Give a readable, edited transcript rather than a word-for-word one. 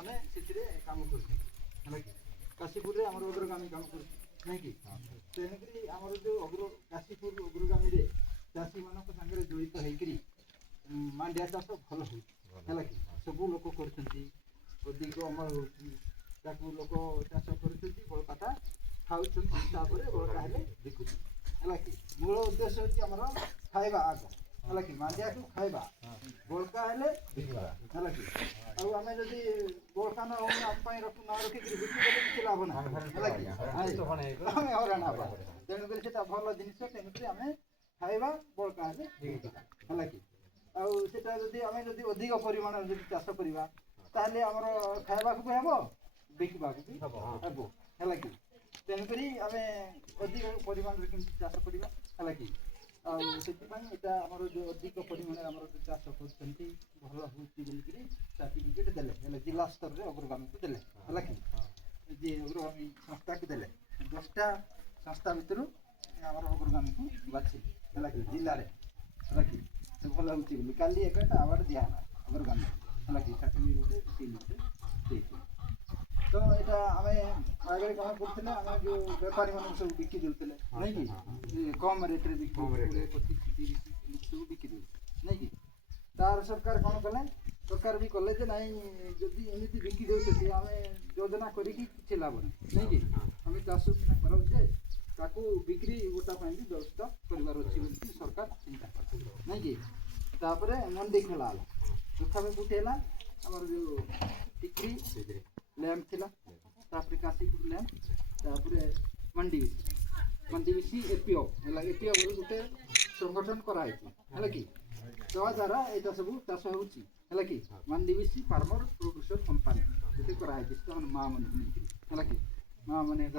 ଆମେ ସେଥିରେ କାମ କରୁଛୁ ହେଲା କି କାଶୀପୁରରେ ଆମର ଅଗ୍ରଗାମୀ କାମ କରୁଛୁ ନାଇଁ କି ତେଣୁକରି ଆମର ଯେଉଁ କାଶୀପୁର ଅଗ୍ରଗାମୀରେ ଚାଷୀମାନଙ୍କ ସାଙ୍ଗରେ ଜଡ଼ିତ ହେଇକରି ମାଣ୍ଡିଆ ଚାଷ ଭଲ ହେଉଛି ହେଲା କି ସବୁ ଲୋକ କରୁଛନ୍ତି ଅଧିକ ଅମଳ ହେଉଛି ତାକୁ ଲୋକ ଚାଷ କରୁଛନ୍ତି ବଳକାଟା ଖାଉଛନ୍ତି ତାପରେ ବଳକା ହେଲେ ବିକୁଛନ୍ତି ହେଲା କି ମୂଳ ଉଦ୍ଦେଶ୍ୟ ହେଉଛି ଆମର ଖାଇବା ଆଗ ହେଲା କି ମାଣ୍ଡିଆକୁ ଖାଇବା ବଳକା ହେଲେ ବିକିବା ହେଲା କି ଆଉ ଆମେ ଯଦି ବଳକା ନ ହଉନି ଆମ ପାଇଁ ନ ରଖିକିରି ବିକିଦେଲେ କିଛି ଲାଭ ନାହିଁ ହେଲା କି ଆମେ ହଇରାଣ ହେବା ତେଣୁକରି ସେଟା ଭଲ ଜିନିଷ ତେଣୁକରି ଆମେ ଖାଇବା ବଳକା ହେଲେ ବିକିବା ହେଲା କି ଆଉ ସେଟା ଯଦି ଆମେ ଯଦି ଅଧିକ ପରିମାଣରେ ଯଦି ଚାଷ କରିବା ତାହେଲେ ଆମର ଖାଇବାକୁ ବି ହେବ ବିକିବାକୁ ବି ହେବ ହେଲା କି ତେଣୁକରି ଆମେ ଅଧିକ ପରିମାଣରେ କେମିତି ଚାଷ କରିବା ହେଲା କି ଆଉ ସେଥିପାଇଁ ଏଇଟା ଆମର ଯେଉଁ ଅଧିକ ପରିମାଣରେ ଆମର ଯେଉଁ ଚାଷ କରୁଛନ୍ତି ଭଲ ହେଉଛି ବୋଲିକିରି ସାର୍ଟିଫିକେଟ୍ ଦେଲେ ହେଲେ ଜିଲ୍ଲା ସ୍ତରରେ ଅଗ୍ରଗାମୀକୁ ଦେଲେ ହେଲା କି ଯେ ଅଗ୍ରଗାମୀ ସଂସ୍ଥାକୁ ଦେଲେ 10ଟା ସଂସ୍ଥା ଭିତରୁ ଆମର ଅଗ୍ରଗାମୀକୁ ବାଛିଲେ ହେଲା କି ଜିଲ୍ଲାରେ ହେଲା କି ସେ ଭଲ ହେଉଛି ବୋଲି କାଲି একটা ଆୱାର୍ଡ଼ ଦିଆହେଲା ଅଗ୍ରଗାମୀ ହେଲା କି ସାର୍ଟିଫିକେଟ୍ ଗୋଟେ ଦେଇଥିଲେ ତ ଏଇଟା ଆମେ ଆଗରେ କ'ଣ କରୁଥିଲେ ଆମେ ଯେଉଁ ବେପାରୀମାନଙ୍କୁ ସବୁ ବିକି ଦେଉଥିଲେ ନାଇଁ କି କମ୍ ରେଟ୍ରେ ବିକି 25 30 ସବୁ ବିକି ଦେଉଥିଲେ ନାଇଁ କି ତାର ସରକାର କ'ଣ କଲେ ସରକାର ବି କଲେ ଯେ ନାଇଁ ଯଦି ଏମିତି ବିକି ଦେଉଛନ୍ତି ଆମେ ଯୋଜନା କରିକି କିଛି ଲାଭ ନାହିଁ ନାଇଁ କି ଆମେ ଚାଷ ସିନା କରାଉଛେ ତାକୁ ବିକ୍ରି ଗୋଟା ପାଇଁ ବି ବ୍ୟବସ୍ଥା କରିବାର ଅଛି ବୋଲିକି ସରକାର ଚିନ୍ତା କଲେ ନାଇଁ କି ତାପରେ ମଣ୍ଡି ଖୋଲା ହେଲା ପ୍ରଥମେ କୋଉଠି ହେଲା ଆମର ଯେଉଁ ଟିକ୍ରି ଲ୍ୟାମ୍ପ ଥିଲା ତାପରେ କାଶୀପୁର ଲ୍ୟାମ୍ପ ତାପରେ ମଣ୍ଡିବିସି ଏପିଓ ହେଲା ଏପିଓ ବୋଲି ଗୋଟେ ସଂଗଠନ କରାହେଇଛି ହେଲା କି ଦ୍ୱାରା ଏଇଟା ସବୁ ଚାଷ ହେଉଛି ହେଲା କି ମଣ୍ଡିବିସି ଫାର୍ମର ପ୍ରୋଡ୍ୟୁସର କମ୍ପାନୀ ଗୋଟେ କରାହେଇଛି ସେମାନେ ମା' ମାନେ ନେଇକିରି ହେଲା କି ମା' ମାନେ